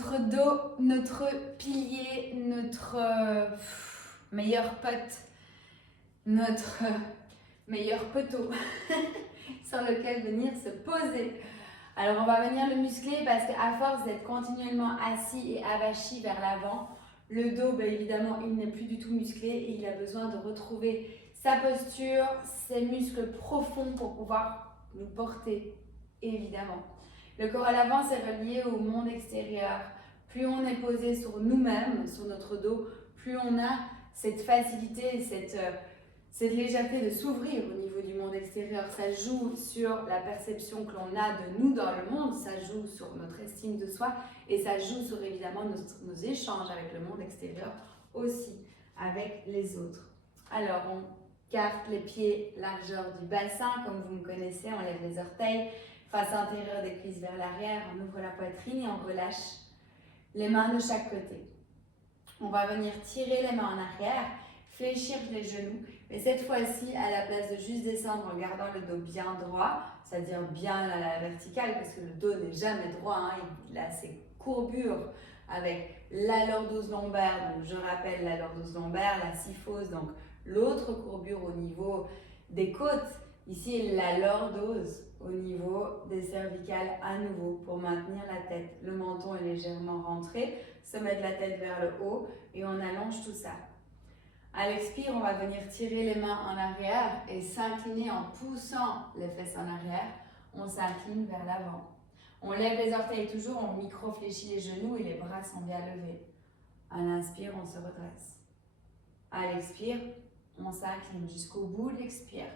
notre dos, notre pilier, notre meilleur pote, notre meilleur poteau sur lequel venir se poser. Alors on va venir le muscler parce qu'à force d'être continuellement assis et avachi vers l'avant, le dos, bien évidemment, il n'est plus du tout musclé et il a besoin de retrouver sa posture, ses muscles profonds pour pouvoir nous porter, évidemment. Le corps à l'avant, c'est relié au monde extérieur. Plus on est posé sur nous-mêmes, sur notre dos, plus on a cette facilité, cette légèreté de s'ouvrir au niveau du monde extérieur. Ça joue sur la perception que l'on a de nous dans le monde, ça joue sur notre estime de soi et ça joue sur évidemment nos échanges avec le monde extérieur aussi, avec les autres. Alors on carte les pieds largeur du bassin, comme vous me connaissez, on lève les orteils, face intérieure des cuisses vers l'arrière, on ouvre la poitrine et on relâche les mains de chaque côté. On va venir tirer les mains en arrière, fléchir les genoux, mais cette fois-ci, à la place de juste descendre en gardant le dos bien droit, c'est-à-dire bien à la verticale, parce que le dos n'est jamais droit, hein, il a ses courbures avec la lordose lombaire, donc je rappelle la lordose lombaire, la syphose, donc l'autre courbure au niveau des côtes, ici la lordose au niveau des cervicales à nouveau pour maintenir la tête. Le menton est légèrement rentré, se mettre la tête vers le haut et on allonge tout ça. À l'expire, on va venir tirer les mains en arrière et s'incliner en poussant les fesses en arrière. On s'incline vers l'avant. On lève les orteils toujours, on micro-fléchit les genoux et les bras sont bien levés. À l'inspire, on se redresse. À l'expire, on s'incline jusqu'au bout de l'expire.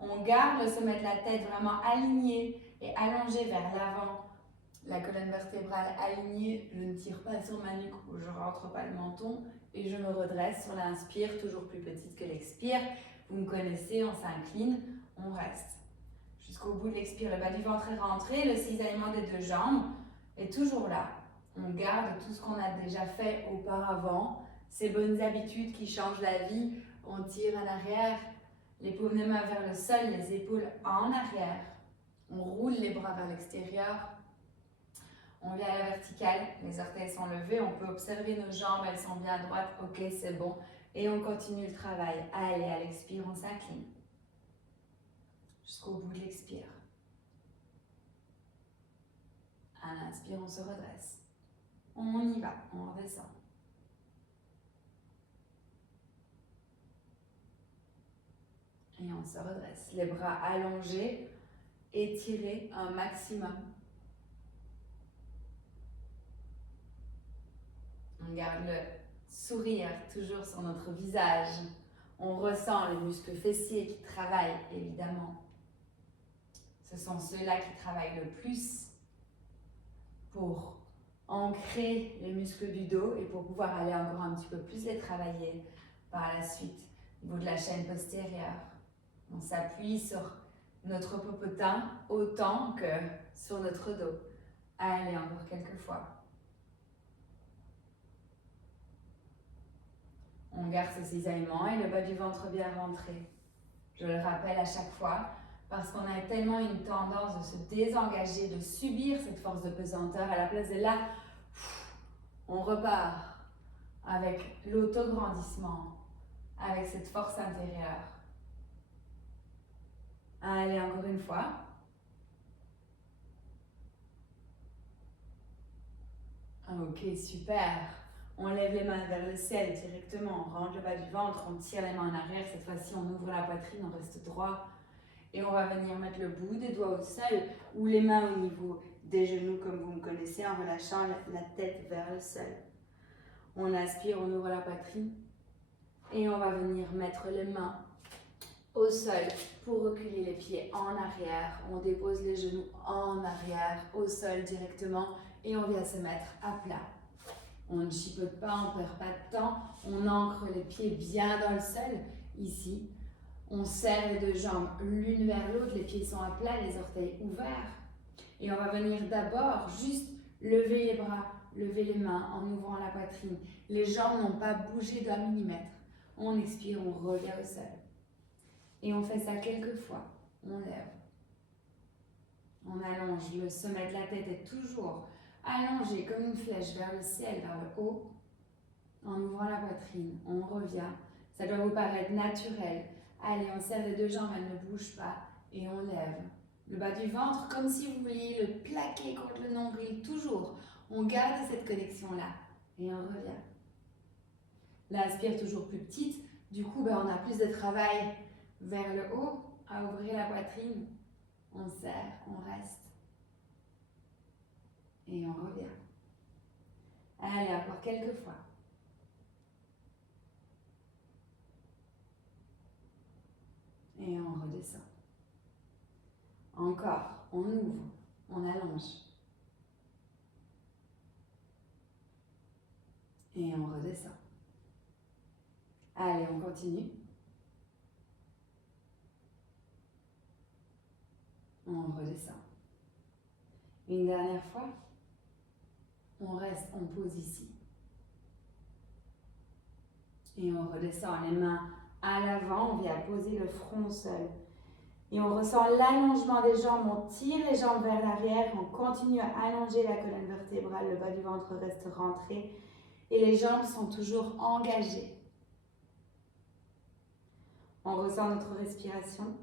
On garde le sommet de la tête vraiment aligné et allongé vers l'avant. La colonne vertébrale alignée, je ne tire pas sur ma nuque, je ne rentre pas le menton et je me redresse sur l'inspire, toujours plus petite que l'expire. Vous me connaissez, on s'incline, on reste. Jusqu'au bout de l'expire, le bas du ventre est rentré, le cisaillement des deux jambes est toujours là. On garde tout ce qu'on a déjà fait auparavant, ces bonnes habitudes qui changent la vie. On tire en arrière, les paumes de main vers le sol, les épaules en arrière. On roule les bras vers l'extérieur. On vient à la verticale, les orteils sont levés, on peut observer nos jambes, elles sont bien droites, ok c'est bon. Et on continue le travail. Allez, à l'expire, on s'incline. Jusqu'au bout de l'expire. À l'inspire, on se redresse. On y va, on redescend. Et on se redresse. Les bras allongés, étirés un maximum. On garde le sourire toujours sur notre visage. On ressent les muscles fessiers qui travaillent, évidemment. Ce sont ceux-là qui travaillent le plus pour ancrer les muscles du dos et pour pouvoir aller encore un petit peu plus les travailler par la suite au niveau de la chaîne postérieure. On s'appuie sur notre popotin autant que sur notre dos. Allez, encore quelques fois. On garde ce cisaillement et le bas du ventre bien rentré. Je le rappelle à chaque fois parce qu'on a tellement une tendance de se désengager, de subir cette force de pesanteur. À la place de là, on repart avec l'autograndissement, avec cette force intérieure. Allez, encore une fois. Ok, super. On lève les mains vers le ciel directement, on rentre le bas du ventre, on tire les mains en arrière. Cette fois-ci, on ouvre la poitrine, on reste droit. Et on va venir mettre le bout des doigts au sol ou les mains au niveau des genoux comme vous me connaissez en relâchant la tête vers le sol. On inspire, on ouvre la poitrine et on va venir mettre les mains au sol pour reculer les pieds en arrière. On dépose les genoux en arrière au sol directement et on vient se mettre à plat. On ne chipote pas, on ne perd pas de temps, on ancre les pieds bien dans le sol ici. On serre les deux jambes l'une vers l'autre, les pieds sont à plat, les orteils ouverts. Et on va venir d'abord juste lever les bras, lever les mains en ouvrant la poitrine. Les jambes n'ont pas bougé d'un millimètre. On expire, on revient au sol. Et on fait ça quelques fois. On lève. On allonge, le sommet de la tête est toujours Allongé comme une flèche vers le ciel, vers le haut, en ouvrant la poitrine. On revient. Ça doit vous paraître naturel. Allez, on serre les deux jambes, elles ne bougent pas. Et on lève. Le bas du ventre, comme si vous vouliez le plaquer contre le nombril, toujours. On garde cette connexion-là. Et on revient. L'inspire toujours plus petite. Du coup, on a plus de travail vers le haut, à ouvrir la poitrine. On serre, on reste. Et on revient. Allez, encore quelques fois. Et on redescend. Encore, on ouvre, on allonge. Et on redescend. Allez, on continue. On redescend. Une dernière fois. On reste, on pose ici. Et on redescend les mains à l'avant. On vient poser le front au sol. Et on ressent l'allongement des jambes. On tire les jambes vers l'arrière. On continue à allonger la colonne vertébrale. Le bas du ventre reste rentré. Et les jambes sont toujours engagées. On ressent notre respiration.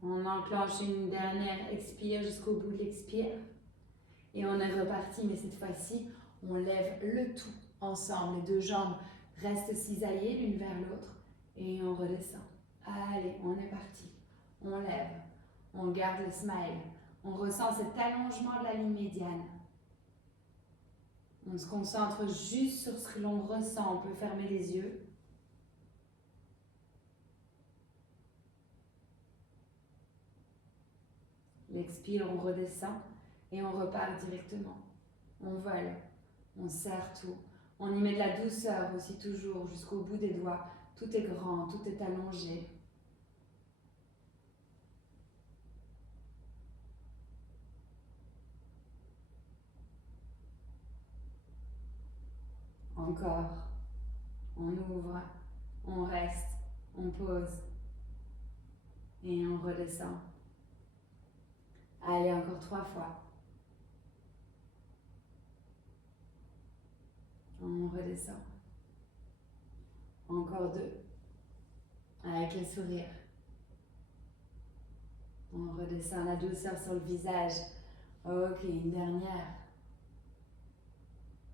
On enclenche une dernière expire jusqu'au bout de l'expire. Et on est reparti, mais cette fois-ci, on lève le tout ensemble. Les deux jambes restent cisaillées l'une vers l'autre. Et on redescend. Allez, on est parti. On lève. On garde le smile. On ressent cet allongement de la ligne médiane. On se concentre juste sur ce que l'on ressent. On peut fermer les yeux. L'expire, on redescend et on repart directement. On vole, on serre tout. On y met de la douceur aussi toujours jusqu'au bout des doigts. Tout est grand, tout est allongé. Encore. On ouvre, on reste, on pose et on redescend. Allez, encore 3 fois. On redescend. Encore 2. Avec le sourire. On redescend la douceur sur le visage. Ok, une dernière.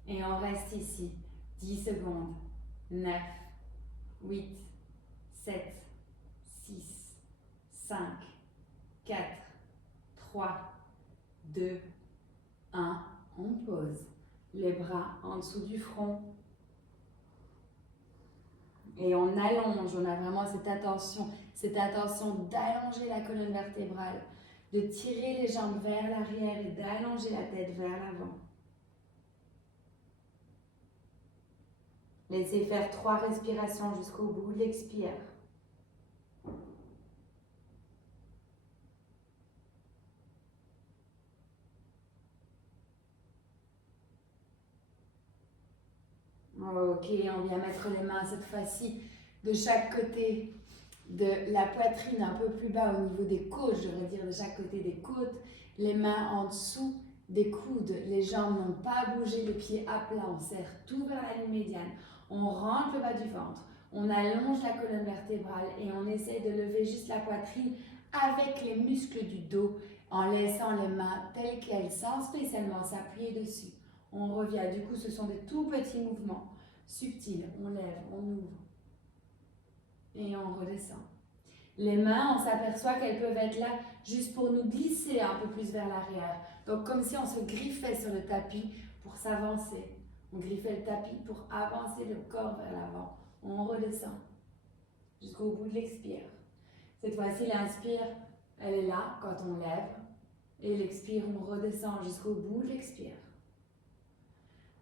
Et on reste ici. 10 secondes. 9, 8, 7, 6, 5, 4, 3, 2, 1. On pose. Les bras en dessous du front. Et on allonge, on a vraiment cette attention d'allonger la colonne vertébrale, de tirer les jambes vers l'arrière et d'allonger la tête vers l'avant. Laissez faire 3 respirations jusqu'au bout de l'expire. Ok, on vient mettre les mains cette fois-ci de chaque côté de la poitrine, un peu plus bas au niveau des côtes, je devrais dire de chaque côté des côtes, les mains en dessous des coudes, les jambes n'ont pas bougé, les pieds à plat, on serre tout vers la ligne médiane, on rentre le bas du ventre, on allonge la colonne vertébrale et on essaie de lever juste la poitrine avec les muscles du dos en laissant les mains telles quelles, sans spécialement s'appuyer dessus. On revient, du coup ce sont des tout petits mouvements subtils, on lève, on ouvre et on redescend. Les mains, on s'aperçoit qu'elles peuvent être là juste pour nous glisser un peu plus vers l'arrière. Donc comme si on se griffait sur le tapis pour s'avancer. On griffait le tapis pour avancer le corps vers l'avant. On redescend jusqu'au bout de l'expire. Cette fois-ci, l'inspire, elle est là quand on lève. Et l'expire, on redescend jusqu'au bout de l'expire.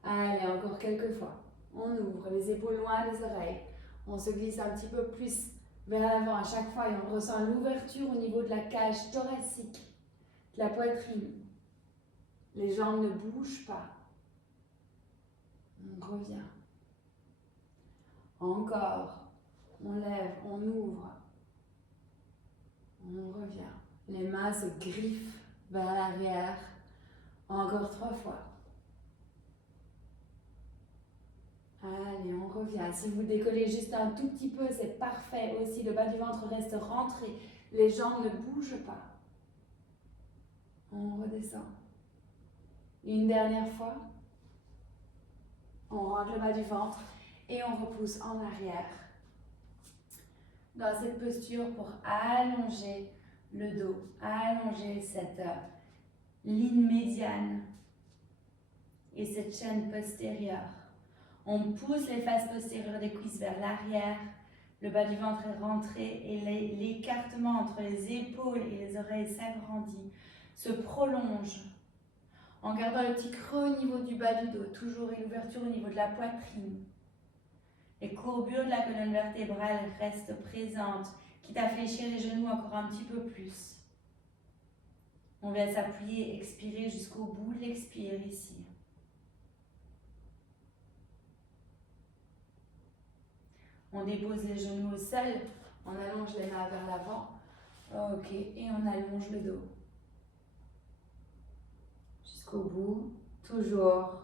Allez, encore quelques fois. On ouvre les épaules loin des oreilles. On se glisse un petit peu plus vers l'avant à chaque fois et on ressent l'ouverture au niveau de la cage thoracique, de la poitrine. Les jambes ne bougent pas. On revient. Encore. On lève, on ouvre. On revient. Les mains se griffent vers l'arrière. Encore 3 fois. Allez, on revient. Si vous décollez juste un tout petit peu, c'est parfait aussi. Le bas du ventre reste rentré. Les jambes ne bougent pas. On redescend. Une dernière fois. On rentre le bas du ventre et on repousse en arrière. Dans cette posture pour allonger le dos, allonger cette ligne médiane et cette chaîne postérieure. On pousse les faces postérieures des cuisses vers l'arrière. Le bas du ventre est rentré et l'écartement entre les épaules et les oreilles s'agrandit, se prolonge en gardant le petit creux au niveau du bas du dos, toujours, et l'ouverture au niveau de la poitrine. Les courbures de la colonne vertébrale restent présentes, quitte à fléchir les genoux encore un petit peu plus. On vient s'appuyer, expirer jusqu'au bout de l'expire ici. On dépose les genoux au sol, on allonge les mains vers l'avant. Ok, et on allonge le dos. Jusqu'au bout, toujours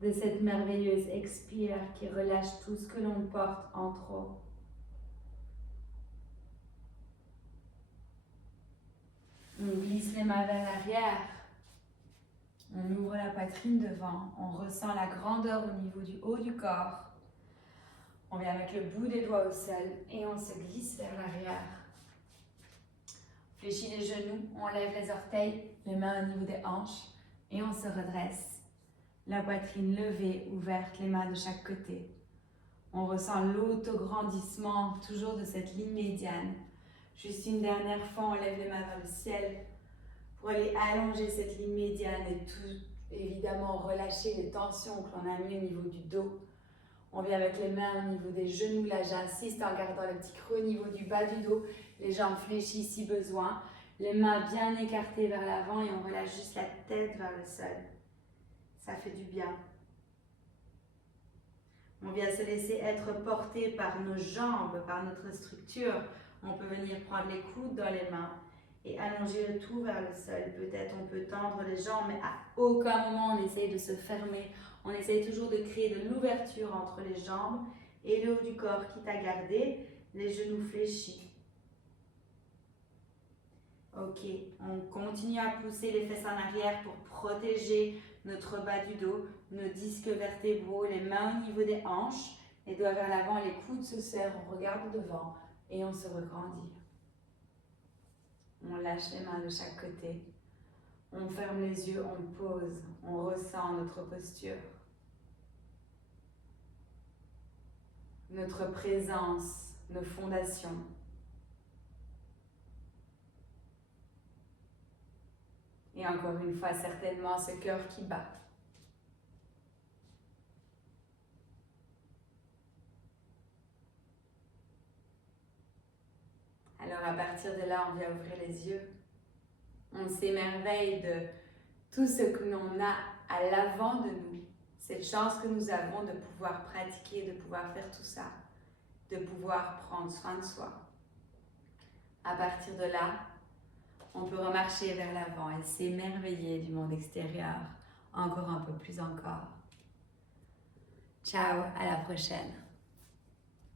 de cette merveilleuse expire qui relâche tout ce que l'on porte en trop. On glisse les mains vers l'arrière. On ouvre la poitrine devant. On ressent la grandeur au niveau du haut du corps. On vient avec le bout des doigts au sol et on se glisse vers l'arrière. Fléchit les genoux, on lève les orteils, les mains au niveau des hanches et on se redresse. La poitrine levée, ouverte, les mains de chaque côté. On ressent l'autograndissement toujours de cette ligne médiane. Juste une dernière fois, on lève les mains vers le ciel pour aller allonger cette ligne médiane et tout, évidemment relâcher les tensions que l'on a mis au niveau du dos. On vient avec les mains au niveau des genoux, là j'insiste en gardant le petit creux au niveau du bas du dos, les jambes fléchies si besoin, les mains bien écartées vers l'avant et on relâche juste la tête vers le sol. Ça fait du bien. On vient se laisser être porté par nos jambes, par notre structure. On peut venir prendre les coudes dans les mains et allonger le tout vers le sol. Peut-être on peut tendre les jambes, mais à aucun moment on essaye de se fermer. On essaye toujours de créer de l'ouverture entre les jambes et le haut du corps, quitte à garder les genoux fléchis. Ok, on continue à pousser les fesses en arrière pour protéger notre bas du dos, nos disques vertébraux, les mains au niveau des hanches, les doigts vers l'avant, les coudes se serrent, on regarde devant et on se regrandit. On lâche les mains de chaque côté, on ferme les yeux, on pose, on ressent notre posture. Notre présence, nos fondations. Et encore une fois, certainement, ce cœur qui bat. Alors à partir de là, on vient ouvrir les yeux. On s'émerveille de tout ce que l'on a à l'avant de nous. Cette chance que nous avons de pouvoir pratiquer, de pouvoir faire tout ça, de pouvoir prendre soin de soi. À partir de là, on peut remarcher vers l'avant et s'émerveiller du monde extérieur, encore un peu plus encore. Ciao, à la prochaine.